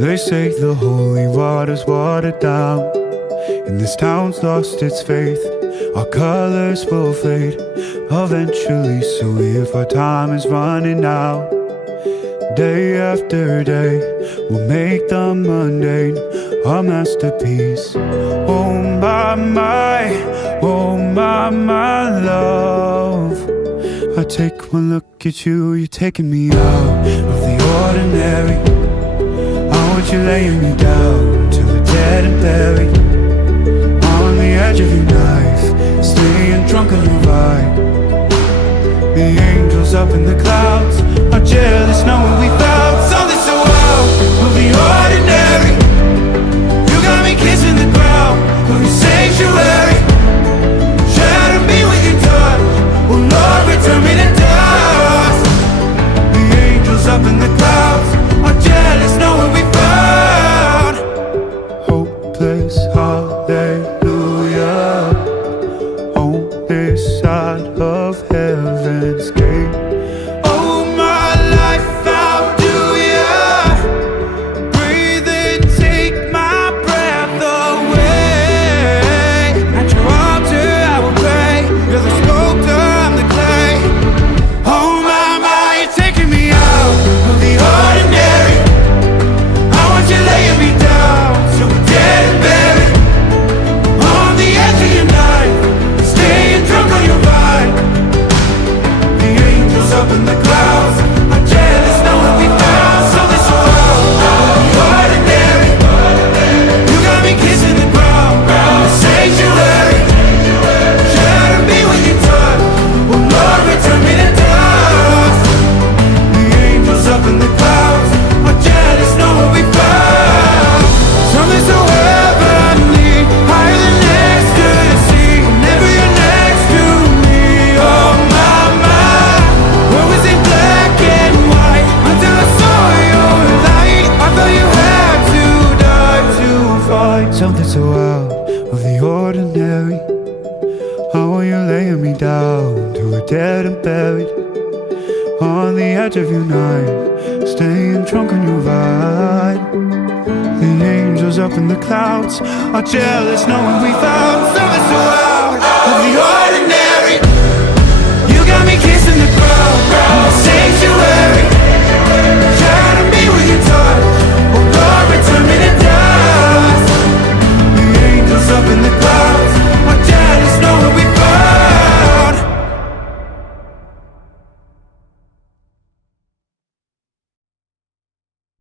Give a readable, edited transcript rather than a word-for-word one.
They say the holy water's watered down, and this town's lost its faith. Our colors will fade eventually, so if our time is running out, day after day, we'll make the mundane a masterpiece. Oh my, oh my love. I take one look at you, you're taking me out of the ordinary. I want you laying me down till we're dead and buried, on the edge of your knife, staying drunk on your vibe. The angels up in the clouds are jealous knowing we found something so out of the ordinary. You got me kissing the ground of your sanctuary. Shatter me with your touch, oh Lord, return me to dust. The angels up in the clouds are jealous knowing we found hopeless hallelujah on this side of heaven's gate. Oh my life, how do ya breathe and take my breath away? At your altar I will pray, you're the sculptor, I'm the clay. Oh my, you're taking me out of the ordinary. I want you laying me down so we're dead and buried, on the edge of your knife, staying drunk on your vine. The angels up in the clouds are jealous knowing we found something so out of the ordinary. You got me kissing the ground, the sanctuary. Shatter me with your touch, oh Lord, return me to dust. The angels up in the clouds are jealous knowing we found something so heavenly, higher than ecstasy. Whenever you're next to me, oh my, what was in black and white until I saw your light? I thought you had to die to fight something so out of the ordinary. I want you laying me down till we're dead and buried, on the edge of your knife, staying drunk on your vibe. The angels up in the clouds are jealous knowing we found something so out of the ordinary. You got me kissing the ground,